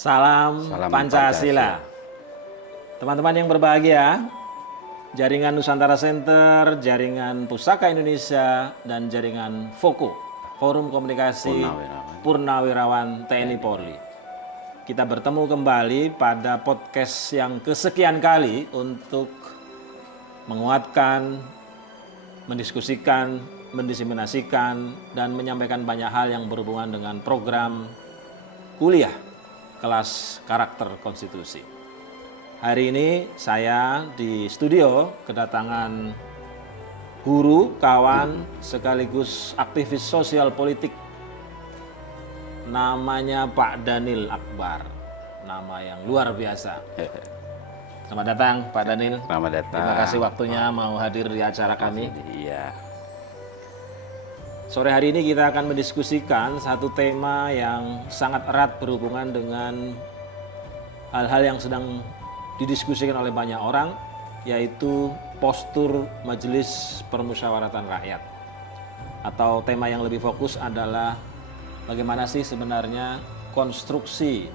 Salam Salam Pancasila. Teman-teman yang berbahagia, Jaringan Nusantara Center, Jaringan Pusaka Indonesia, dan Jaringan FOKO, Forum Komunikasi Purnawirawan TNI Polri. Kita bertemu kembali pada podcast yang kesekian kali untuk menguatkan, mendiskusikan, mendiseminasikan, dan menyampaikan banyak hal yang berhubungan dengan program kuliah kelas karakter konstitusi. Hari ini saya di studio kedatangan guru, kawan, sekaligus aktivis sosial politik. Namanya Pak Daniel Akbar. Nama yang luar biasa. Selamat datang Pak Daniel. Selamat datang. Terima kasih waktunya mau hadir di acara kami. Iya. Sore hari ini kita akan mendiskusikan satu tema yang sangat erat berhubungan dengan hal-hal yang sedang didiskusikan oleh banyak orang, yaitu postur Majelis Permusyawaratan Rakyat. Atau tema yang lebih fokus adalah bagaimana sih sebenarnya konstruksi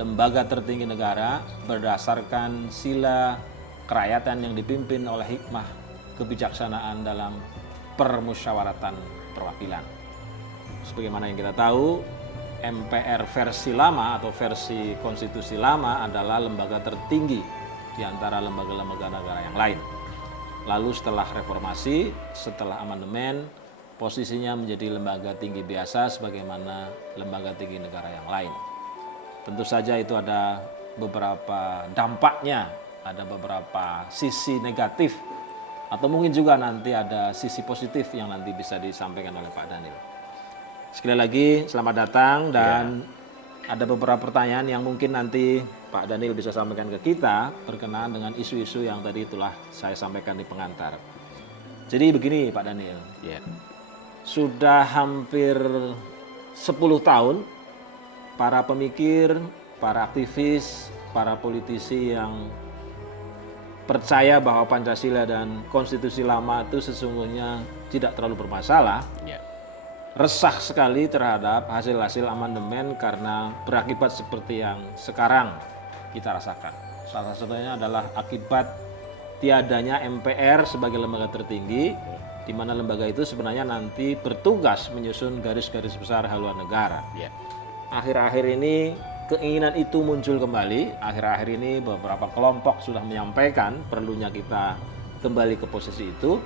lembaga tertinggi negara berdasarkan sila kerakyatan yang dipimpin oleh hikmah kebijaksanaan dalam permusyawaratan perwakilan. Sebagaimana yang kita tahu, MPR versi lama atau versi konstitusi lama adalah lembaga tertinggi di antara lembaga-lembaga negara yang lain. Lalu setelah reformasi, setelah amandemen, posisinya menjadi lembaga tinggi biasa sebagaimana lembaga tinggi negara yang lain. Tentu saja itu ada beberapa dampaknya, ada beberapa sisi negatif, atau mungkin juga nanti ada sisi positif yang nanti bisa disampaikan oleh Pak Daniel. Sekali lagi selamat datang dan ada beberapa pertanyaan yang mungkin nanti Pak Daniel bisa sampaikan ke kita berkenaan dengan isu-isu yang tadi itulah saya sampaikan di pengantar. Jadi begini Pak Daniel, sudah hampir 10 tahun para pemikir, para aktivis, para politisi yang percaya bahwa Pancasila dan konstitusi lama itu sesungguhnya tidak terlalu bermasalah, resah sekali terhadap hasil-hasil amandemen karena berakibat seperti yang sekarang kita rasakan. Salah satunya adalah akibat tiadanya MPR sebagai lembaga tertinggi, di mana lembaga itu sebenarnya nanti bertugas menyusun garis-garis besar haluan negara. Akhir-akhir ini keinginan itu muncul kembali. Akhir-akhir ini beberapa kelompok sudah menyampaikan perlunya kita kembali ke posisi itu,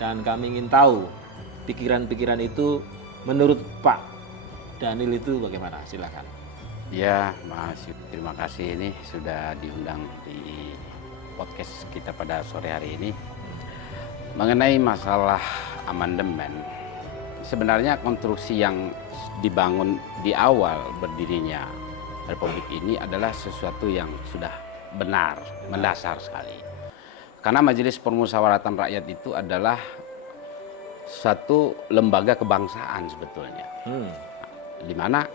dan kami ingin tahu pikiran-pikiran itu menurut Pak Daniel itu bagaimana? Silakan. Ya, Mas, terima kasih ini sudah diundang di podcast kita pada sore hari ini. Mengenai masalah amandemen, sebenarnya konstruksi yang dibangun di awal berdirinya Republik ini adalah sesuatu yang sudah benar, mendasar sekali. Karena Majelis Permusyawaratan Rakyat itu adalah satu lembaga kebangsaan sebetulnya. Di mana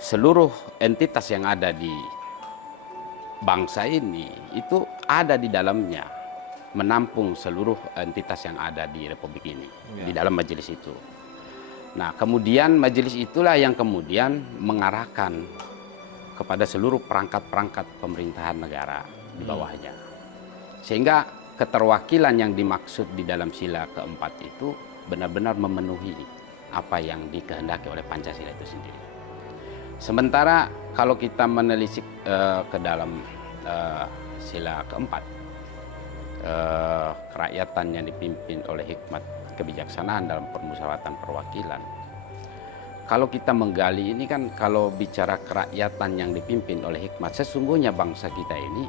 seluruh entitas yang ada di bangsa ini itu ada di dalamnya, menampung seluruh entitas yang ada di Republik ini, di dalam majelis itu. Nah, kemudian majelis itulah yang kemudian mengarahkan kepada seluruh perangkat-perangkat pemerintahan negara di bawahnya. Sehingga keterwakilan yang dimaksud di dalam sila keempat itu benar-benar memenuhi apa yang dikehendaki oleh Pancasila itu sendiri. Sementara kalau kita menelisik ke dalam sila keempat, kerakyatan yang dipimpin oleh hikmat kebijaksanaan dalam permusyawaratan perwakilan, kalau kita menggali ini kan, kalau bicara kerakyatan yang dipimpin oleh hikmat, sesungguhnya bangsa kita ini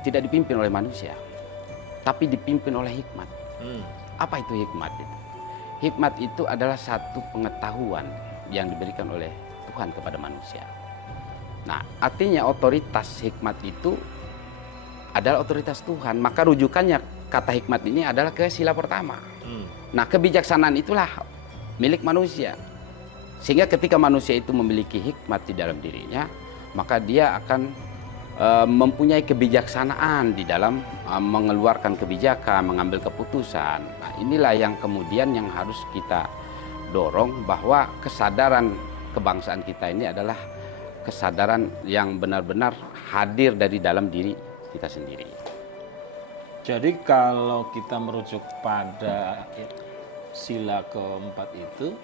tidak dipimpin oleh manusia, tapi dipimpin oleh hikmat. Apa itu hikmat itu? Hikmat itu adalah satu pengetahuan yang diberikan oleh Tuhan kepada manusia. Nah, artinya otoritas hikmat itu adalah otoritas Tuhan. Maka rujukannya kata hikmat ini adalah ke sila pertama. Nah, kebijaksanaan itulah milik manusia. Sehingga ketika manusia itu memiliki hikmat di dalam dirinya, maka dia akan mempunyai kebijaksanaan di dalam mengeluarkan kebijakan, mengambil keputusan. Nah, inilah yang kemudian yang harus kita dorong, bahwa kesadaran kebangsaan kita ini adalah kesadaran yang benar-benar hadir dari dalam diri kita sendiri. Jadi kalau kita merujuk pada sila keempat itu,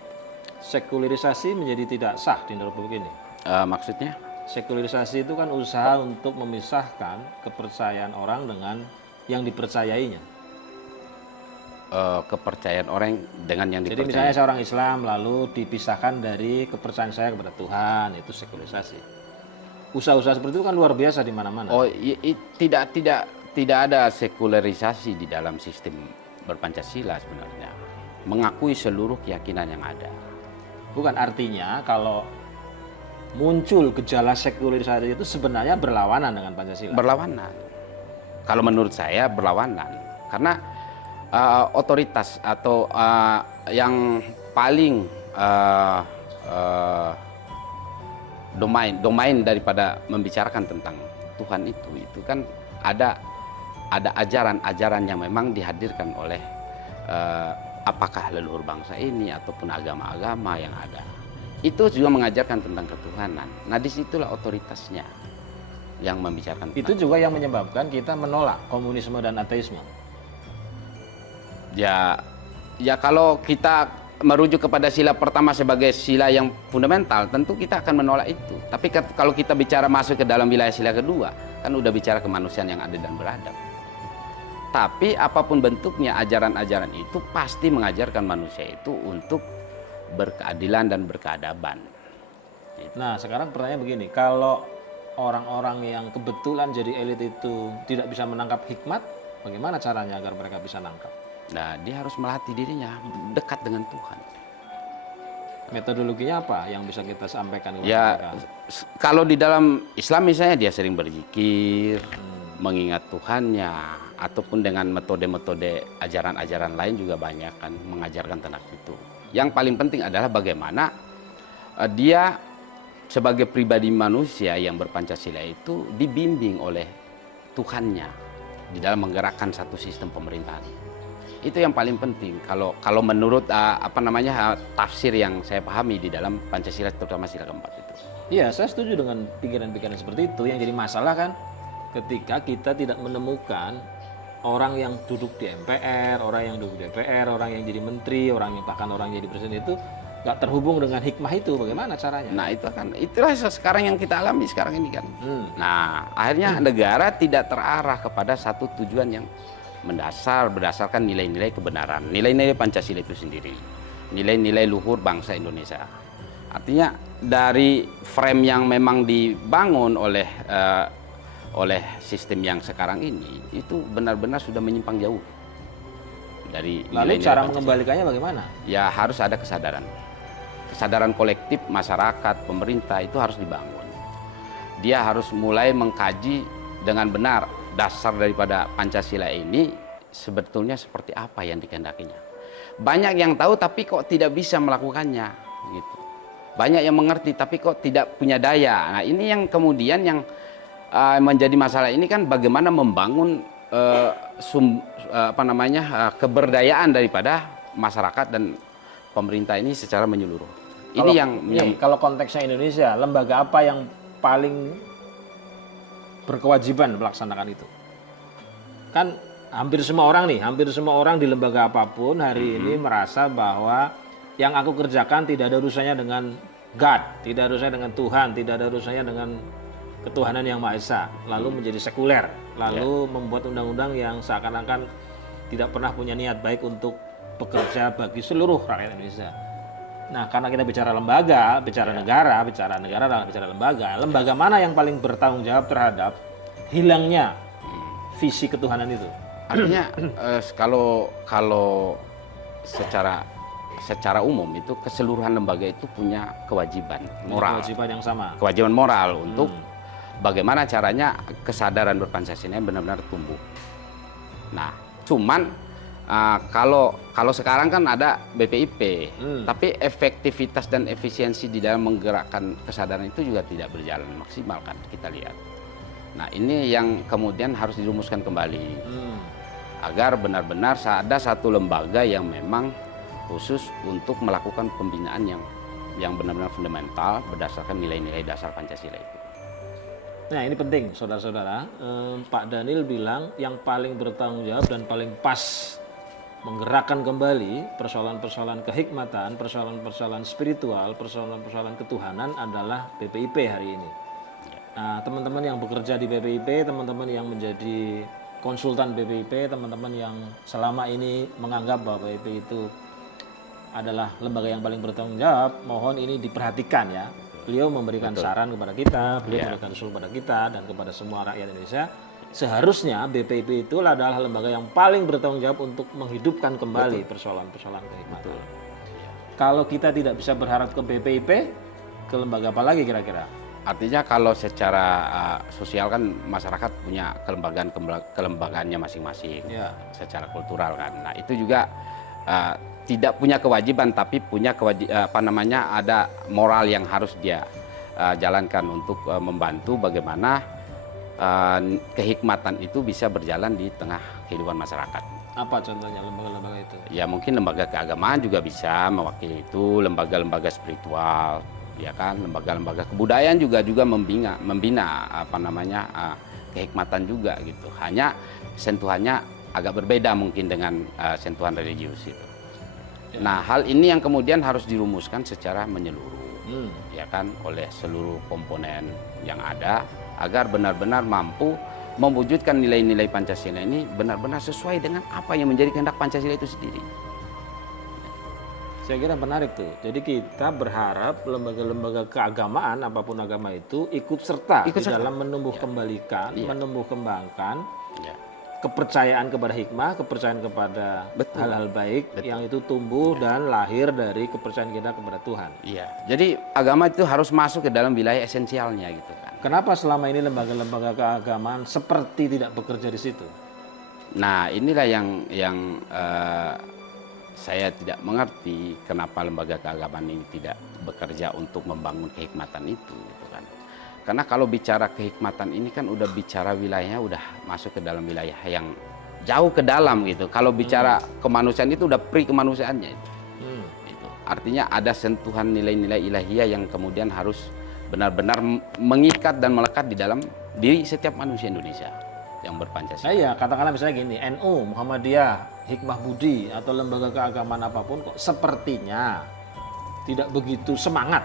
sekularisasi menjadi tidak sah di Republik ini. Maksudnya? Sekularisasi itu kan usaha untuk memisahkan kepercayaan orang dengan yang dipercayainya. Kepercayaan orang dengan yang Jadi dipercayai. misalnya seorang Islam lalu dipisahkan dari kepercayaan saya kepada Tuhan, itu sekularisasi. Usaha-usaha seperti itu kan luar biasa di mana-mana. Oh, tidak ada sekularisasi di dalam sistem berpancasila sebenarnya. Mengakui seluruh keyakinan yang ada. Bukan, artinya kalau muncul gejala sekularisasi itu sebenarnya berlawanan dengan Pancasila. Berlawanan. Kalau menurut saya berlawanan. Karena otoritas atau yang paling domain daripada membicarakan tentang Tuhan itu kan ada ajaran-ajaran yang memang dihadirkan oleh apakah leluhur bangsa ini ataupun agama-agama yang ada. Itu juga mengajarkan tentang ketuhanan. Nah, disitulah otoritasnya yang membicarakan. Itu juga yang menyebabkan kita menolak komunisme dan ateisme. Ya kalau kita merujuk kepada sila pertama sebagai sila yang fundamental, tentu kita akan menolak itu. Tapi kalau kita bicara masuk ke dalam wilayah sila kedua, kan udah bicara kemanusiaan yang adil dan beradab. Tapi apapun bentuknya, ajaran-ajaran itu pasti mengajarkan manusia itu untuk berkeadilan dan berkeadaban. Nah, sekarang pertanyaan begini, kalau orang-orang yang kebetulan jadi elit itu tidak bisa menangkap hikmat, bagaimana caranya agar mereka bisa nangkap? Nah, dia harus melatih dirinya dekat dengan Tuhan. Metodologinya apa yang bisa kita sampaikan kepada Ya, mereka? kalau di dalam Islam misalnya dia sering berzikir, mengingat Tuhannya, ataupun dengan metode-metode ajaran-ajaran lain juga banyak kan mengajarkan tentang itu. Yang paling penting adalah bagaimana dia sebagai pribadi manusia yang berpancasila itu dibimbing oleh Tuhannya di dalam menggerakkan satu sistem pemerintahan. Itu yang paling penting kalau menurut tafsir yang saya pahami di dalam Pancasila, terutama sila keempat itu. Iya, saya setuju dengan pikiran-pikiran seperti itu. Yang jadi masalah kan ketika kita tidak menemukan orang yang duduk di MPR, orang yang duduk di DPR, orang yang jadi menteri, bahkan orang yang jadi presiden itu nggak terhubung dengan hikmah itu. Bagaimana caranya? Nah, itulah sekarang yang kita alami sekarang ini kan. Nah, akhirnya negara tidak terarah kepada satu tujuan yang berdasarkan nilai-nilai kebenaran, nilai-nilai Pancasila itu sendiri, nilai-nilai luhur bangsa Indonesia. Artinya dari frame yang memang dibangun oleh sistem yang sekarang ini itu benar-benar sudah menyimpang jauh dari Lalu nilai-nilai cara Pancasila. mengembalikannya bagaimana? Ya harus ada kesadaran kolektif masyarakat, pemerintah itu harus dibangun. Dia harus mulai mengkaji dengan benar dasar daripada Pancasila ini sebetulnya seperti apa yang dikehendakinya. Banyak yang tahu tapi kok tidak bisa melakukannya gitu. Banyak yang mengerti tapi kok tidak punya daya. Nah, ini yang kemudian yang menjadi masalah ini kan bagaimana membangun keberdayaan daripada masyarakat dan pemerintah ini secara menyeluruh. Kalau konteksnya Indonesia, lembaga apa yang paling berkewajiban melaksanakan itu? Kan hampir semua orang di lembaga apapun hari ini merasa bahwa yang aku kerjakan tidak ada urusannya dengan God, tidak ada urusannya dengan Tuhan, tidak ada urusannya dengan ketuhanan yang Maha Esa, lalu menjadi sekuler, lalu membuat undang-undang yang seakan-akan tidak pernah punya niat baik untuk bekerja bagi seluruh rakyat Indonesia. Nah, karena kita bicara lembaga, bicara negara dan bicara lembaga mana yang paling bertanggung jawab terhadap hilangnya visi ketuhanan itu? Artinya kalau secara umum itu keseluruhan lembaga itu punya kewajiban moral. Kewajiban moral untuk bagaimana caranya kesadaran berpancasila benar-benar tumbuh. Nah, cuman kalau sekarang kan ada BPIP, tapi efektivitas dan efisiensi di dalam menggerakkan kesadaran itu juga tidak berjalan maksimal kan kita lihat. Nah, ini yang kemudian harus dirumuskan kembali agar benar-benar ada satu lembaga yang memang khusus untuk melakukan pembinaan yang yang benar-benar fundamental berdasarkan nilai-nilai dasar Pancasila itu. Nah ini penting saudara-saudara, Pak Daniel bilang yang paling bertanggung jawab dan paling pas menggerakkan kembali persoalan-persoalan kehikmatan, persoalan-persoalan spiritual, persoalan-persoalan ketuhanan adalah BPIP hari ini. Nah teman-teman yang bekerja di BPIP, teman-teman yang menjadi konsultan BPIP, teman-teman yang selama ini menganggap bahwa BPIP itu adalah lembaga yang paling bertanggung jawab, mohon ini diperhatikan ya. Beliau memberikan saran kepada kita, beliau memberikan usul kepada kita dan kepada semua rakyat Indonesia. Seharusnya BPIP itu adalah lembaga yang paling bertanggung jawab untuk menghidupkan kembali persoalan-persoalan kehikmatan. Kalau kita tidak bisa berharap ke BPIP, ke lembaga apa lagi kira-kira? Artinya kalau secara sosial kan masyarakat punya kelembagaannya masing-masing, secara kultural kan. Nah itu juga tidak punya kewajiban, tapi punya ada moral yang harus dia jalankan untuk membantu bagaimana kehikmatan itu bisa berjalan di tengah kehidupan masyarakat. Apa contohnya lembaga-lembaga itu? Ya mungkin lembaga keagamaan juga bisa mewakili itu, lembaga-lembaga spiritual, ya kan, lembaga-lembaga kebudayaan juga membina kehikmatan juga gitu. Hanya sentuhannya agak berbeda mungkin dengan sentuhan religius itu. Nah, hal ini yang kemudian harus dirumuskan secara menyeluruh, ya kan, oleh seluruh komponen yang ada agar benar-benar mampu mewujudkan nilai-nilai Pancasila ini benar-benar sesuai dengan apa yang menjadi kehendak Pancasila itu sendiri. Saya kira menarik tuh. Jadi kita berharap lembaga-lembaga keagamaan apapun agama itu ikut serta di dalam menumbuh kembalikan, menumbuh kembangkan kepercayaan kepada hikmah, kepercayaan kepada hal-hal baik yang itu tumbuh dan lahir dari kepercayaan kita kepada Tuhan. Iya. Jadi agama itu harus masuk ke dalam wilayah esensialnya gitu kan. Kenapa selama ini lembaga-lembaga keagamaan seperti tidak bekerja di situ? Nah, inilah yang saya tidak mengerti kenapa lembaga keagamaan ini tidak bekerja untuk membangun kehikmatan itu gitu kan. Karena kalau bicara kehikmatan ini kan udah bicara wilayahnya udah masuk ke dalam wilayah yang jauh ke dalam gitu. Kalau bicara kemanusiaan itu udah kemanusiaannya itu. Itu. Artinya ada sentuhan nilai-nilai ilahiyah yang kemudian harus benar-benar mengikat dan melekat di dalam diri setiap manusia Indonesia yang berpancasila. Nah, iya, katakanlah misalnya gini, NU, Muhammadiyah, Hikmah Budi atau lembaga keagamaan apapun kok sepertinya tidak begitu semangat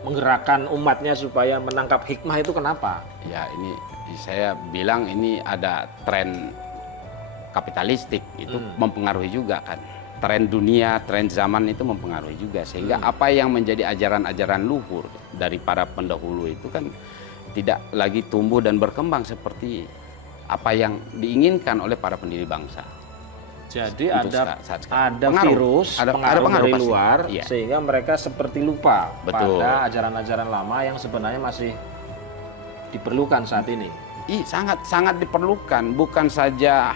menggerakkan umatnya supaya menangkap hikmah itu kenapa? Ya ini saya bilang ini ada tren kapitalistik itu mempengaruhi juga kan. Tren dunia, tren zaman itu mempengaruhi juga sehingga apa yang menjadi ajaran-ajaran luhur dari para pendahulu itu kan tidak lagi tumbuh dan berkembang seperti apa yang diinginkan oleh para pendiri bangsa. Jadi Untuk ada pengaruh. virus, ada pengaruh dari pasti. luar, Iya. sehingga mereka seperti lupa Betul. pada ajaran-ajaran lama yang sebenarnya masih diperlukan saat ini. Sangat diperlukan, bukan saja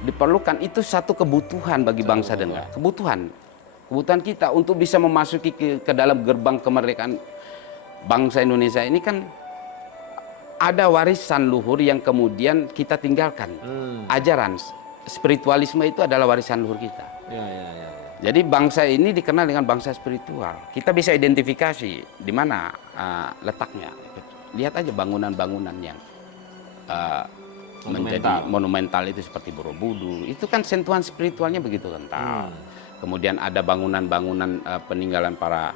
diperlukan, itu satu kebutuhan bagi bangsa dan negara. Kebutuhan kita untuk bisa memasuki ke dalam gerbang kemerdekaan bangsa Indonesia ini kan ada warisan luhur yang kemudian kita tinggalkan. Ajaran spiritualisme itu adalah warisan luhur kita. Ya. Jadi bangsa ini dikenal dengan bangsa spiritual. Kita bisa identifikasi di mana letaknya. Lihat aja bangunan-bangunan yang menjadi monumental itu seperti Borobudur. Itu kan sentuhan spiritualnya begitu kental. Kemudian ada bangunan-bangunan peninggalan para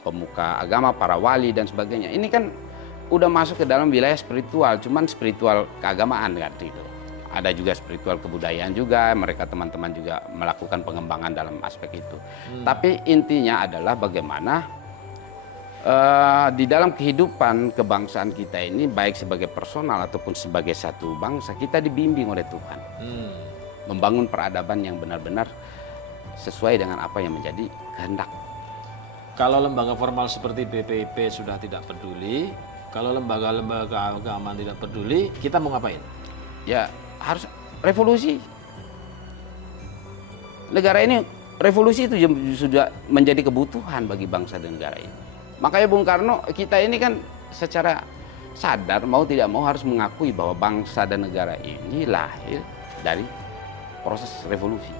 pemuka agama, para wali dan sebagainya. Ini kan udah masuk ke dalam wilayah spiritual, cuman spiritual keagamaan kan gitu. Ada juga spiritual kebudayaan juga, mereka teman-teman juga melakukan pengembangan dalam aspek itu. Tapi intinya adalah bagaimana di dalam kehidupan kebangsaan kita ini, baik sebagai personal ataupun sebagai satu bangsa, kita dibimbing oleh Tuhan. Membangun peradaban yang benar-benar sesuai dengan apa yang menjadi kehendak. Kalau lembaga formal seperti BPIP sudah tidak peduli, kalau lembaga-lembaga keagamaan tidak peduli, kita mau ngapain? Ya harus revolusi. Negara ini revolusi itu sudah menjadi kebutuhan bagi bangsa dan negara ini. Makanya Bung Karno, kita ini kan secara sadar mau tidak mau harus mengakui bahwa bangsa dan negara ini lahir dari proses revolusi.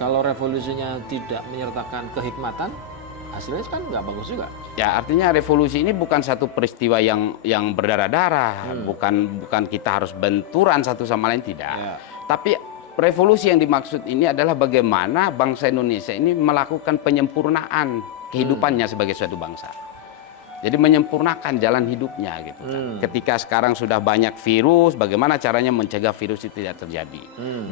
Kalau revolusinya tidak menyertakan kehikmatan, hasilnya kan nggak bagus juga. Ya, artinya revolusi ini bukan satu peristiwa yang berdarah-darah, bukan kita harus benturan satu sama lain, tidak. Ya. Tapi revolusi yang dimaksud ini adalah bagaimana bangsa Indonesia ini melakukan penyempurnaan kehidupannya sebagai suatu bangsa. Jadi menyempurnakan jalan hidupnya gitu kan. Ketika sekarang sudah banyak virus, bagaimana caranya mencegah virus itu tidak terjadi.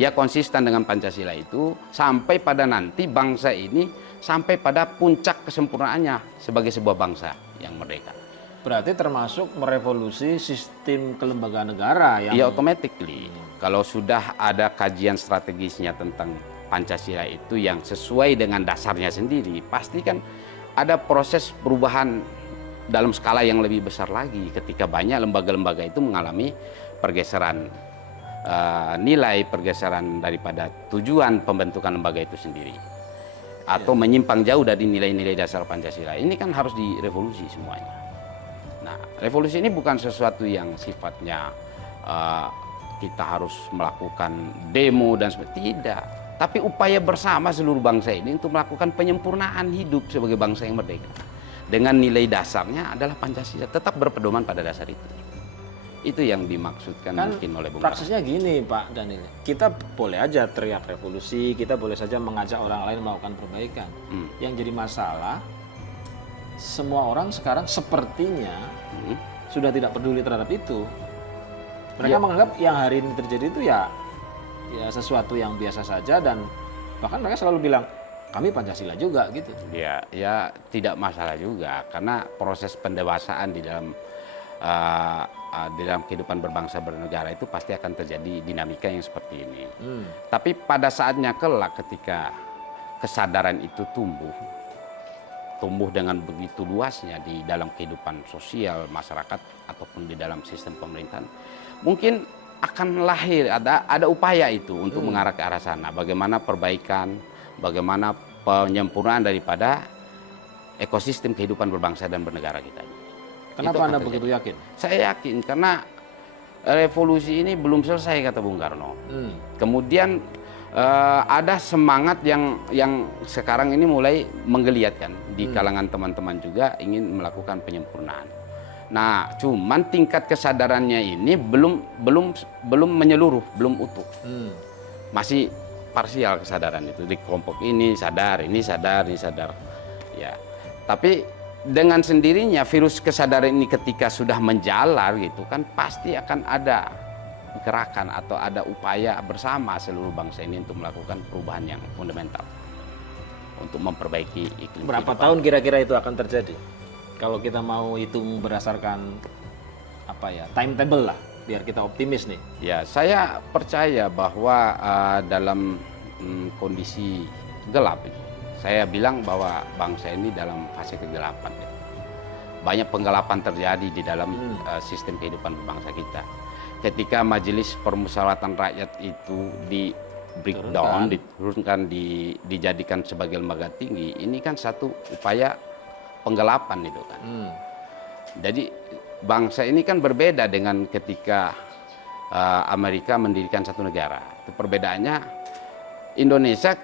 Dia konsisten dengan Pancasila itu sampai pada nanti bangsa ini sampai pada puncak kesempurnaannya sebagai sebuah bangsa yang merdeka. Berarti termasuk merevolusi sistem kelembagaan negara yang Ya, automatically. Kalau sudah ada kajian strategisnya tentang Pancasila itu yang sesuai dengan dasarnya sendiri, pasti kan ada proses perubahan dalam skala yang lebih besar lagi ketika banyak lembaga-lembaga itu mengalami pergeseran nilai, pergeseran daripada tujuan pembentukan lembaga itu sendiri, atau menyimpang jauh dari nilai-nilai dasar Pancasila. Ini kan harus direvolusi semuanya. Nah, revolusi ini bukan sesuatu yang sifatnya kita harus melakukan demo dan sebagainya, tidak. Tapi upaya bersama seluruh bangsa ini untuk melakukan penyempurnaan hidup sebagai bangsa yang merdeka. Dengan nilai dasarnya adalah Pancasila, tetap berpedoman pada dasar itu. Itu yang dimaksudkan kan mungkin oleh Bung praksisnya gini Pak Daniel. Kita boleh aja teriak revolusi, kita boleh saja mengajak orang lain melakukan perbaikan. Yang jadi masalah, semua orang sekarang sepertinya sudah tidak peduli terhadap itu. Mereka menganggap yang hari ini terjadi itu ya sesuatu yang biasa saja, dan bahkan mereka selalu bilang kami Pancasila juga gitu. Ya tidak masalah juga, karena proses pendewasaan di dalam kehidupan berbangsa bernegara itu pasti akan terjadi dinamika yang seperti ini. Tapi pada saatnya kelak ketika kesadaran itu tumbuh dengan begitu luasnya di dalam kehidupan sosial masyarakat ataupun di dalam sistem pemerintahan, mungkin akan lahir ada upaya itu untuk mengarah ke arah sana. Bagaimana perbaikan, bagaimana penyempurnaan daripada ekosistem kehidupan berbangsa dan bernegara kita. Kenapa Anda begitu yakin? Saya yakin karena revolusi ini belum selesai, kata Bung Karno. Kemudian ada semangat yang sekarang ini mulai menggeliatkan di kalangan teman-teman juga ingin melakukan penyempurnaan. Nah, cuman tingkat kesadarannya ini belum menyeluruh, belum utuh. Masih parsial kesadaran itu, di kelompok ini sadar. Ya. Tapi dengan sendirinya virus kesadaran ini ketika sudah menjalar gitu kan, pasti akan ada gerakan atau ada upaya bersama seluruh bangsa ini untuk melakukan perubahan yang fundamental untuk memperbaiki iklim. Berapa tahun kira-kira itu akan terjadi? Kalau kita mau hitung berdasarkan timetable lah, biar kita optimis nih. Ya, saya percaya bahwa dalam kondisi gelap itu, saya bilang bahwa bangsa ini dalam fase kegelapan. Banyak penggelapan terjadi di dalam sistem kehidupan berbangsa kita. Ketika Majelis Permusyawaratan Rakyat itu di breakdown, diturunkan, dijadikan sebagai lembaga tinggi, ini kan satu upaya penggelapan itu kan. Jadi bangsa ini kan berbeda dengan ketika Amerika mendirikan satu negara. Itu perbedaannya, Indonesia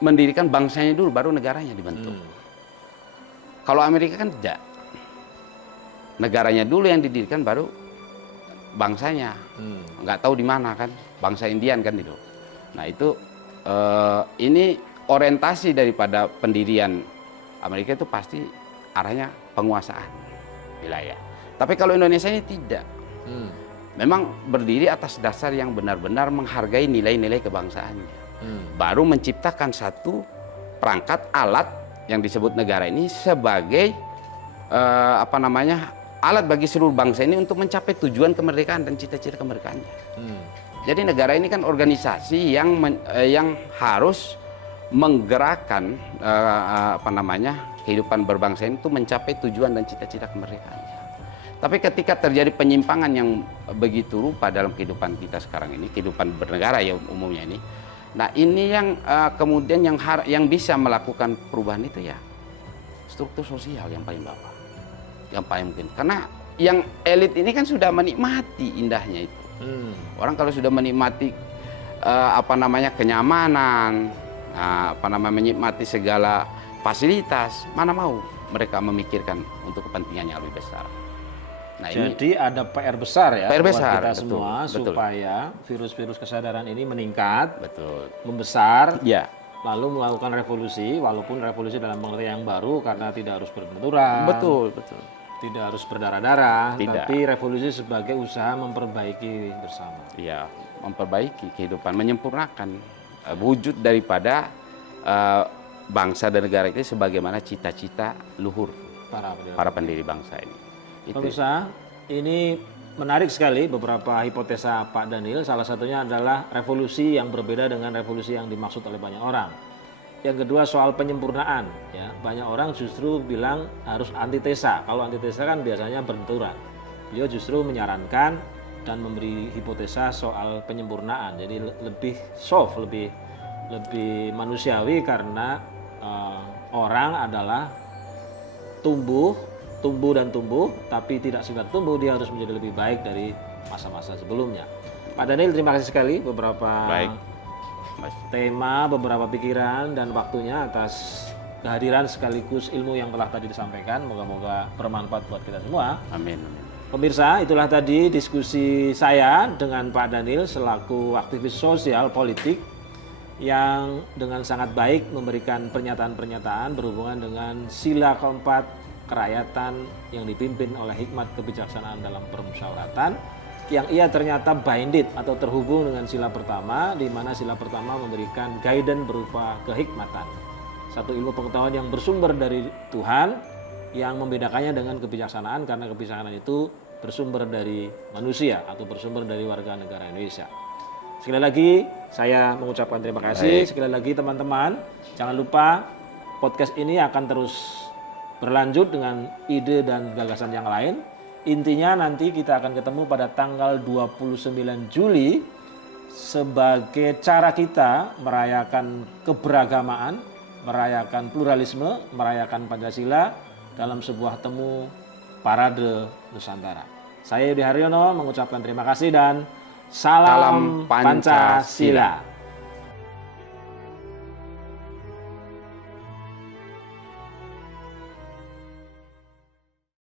mendirikan bangsanya dulu baru negaranya dibentuk. Kalau Amerika kan tidak. Negaranya dulu yang didirikan baru bangsanya. Nggak tahu di mana kan, bangsa Indian kan itu. Nah itu ini orientasi daripada pendirian Amerika itu pasti arahnya penguasaan wilayah. Tapi kalau Indonesia ini tidak. Memang berdiri atas dasar yang benar-benar menghargai nilai-nilai kebangsaannya. Baru menciptakan satu perangkat alat yang disebut negara ini sebagai alat bagi seluruh bangsa ini untuk mencapai tujuan kemerdekaan dan cita-cita kemerdekaannya. Jadi negara ini kan organisasi yang harus menggerakkan kehidupan berbangsa ini untuk mencapai tujuan dan cita-cita kemerdekaannya. Tapi ketika terjadi penyimpangan yang begitu rupa dalam kehidupan kita sekarang ini, kehidupan bernegara ya umumnya ini, nah ini yang kemudian yang bisa melakukan perubahan itu ya struktur sosial yang paling bawah, yang paling mungkin. Karena yang elit ini kan sudah menikmati indahnya itu. Orang kalau sudah menikmati kenyamanan, menikmati segala fasilitas, mana mau mereka memikirkan untuk kepentingannya lebih besar. Nah, Jadi ada PR besar ya PR buat besar, kita betul, semua betul. supaya virus-virus kesadaran ini meningkat, betul. membesar, Ya, lalu melakukan revolusi, walaupun revolusi dalam pengertian yang baru karena tidak harus berbenturan, betul. tidak harus berdarah-darah, Tidak. tapi revolusi sebagai usaha memperbaiki bersama. Ya, memperbaiki kehidupan, menyempurnakan wujud daripada bangsa dan negara ini sebagaimana cita-cita luhur para pendiri bangsa ini. Pemirsa, ini menarik sekali beberapa hipotesa Pak Daniel. Salah satunya adalah revolusi yang berbeda dengan revolusi yang dimaksud oleh banyak orang. Yang kedua soal penyempurnaan. Ya, banyak orang justru bilang harus antitesa. Kalau antitesa kan biasanya benturan. Beliau justru menyarankan dan memberi hipotesa soal penyempurnaan. Jadi lebih soft, lebih manusiawi karena orang adalah tumbuh, tapi tidak sekedar tumbuh, dia harus menjadi lebih baik dari masa-masa sebelumnya. Pak Daniel, terima kasih sekali beberapa tema, beberapa pikiran dan waktunya atas kehadiran sekaligus ilmu yang telah tadi disampaikan. Moga-moga bermanfaat buat kita semua. Amin. Pemirsa, itulah tadi diskusi saya dengan Pak Daniel selaku aktivis sosial politik yang dengan sangat baik memberikan pernyataan-pernyataan berhubungan dengan sila keempat kerakyatan yang dipimpin oleh hikmat kebijaksanaan dalam permusyawaratan, yang ia ternyata binded atau terhubung dengan sila pertama, di mana sila pertama memberikan guidance berupa kehikmatan, satu ilmu pengetahuan yang bersumber dari Tuhan yang membedakannya dengan kebijaksanaan karena kebijaksanaan itu bersumber dari manusia atau bersumber dari warga negara Indonesia. Sekali lagi saya mengucapkan terima kasih. Sekali lagi teman-teman, jangan lupa podcast ini akan terus berlanjut dengan ide dan gagasan yang lain. Intinya nanti kita akan ketemu pada tanggal 29 Juli sebagai cara kita merayakan keberagamaan, merayakan pluralisme, merayakan Pancasila dalam sebuah temu Parade Nusantara. Saya Yudi Haryono mengucapkan terima kasih dan salam Pancasila.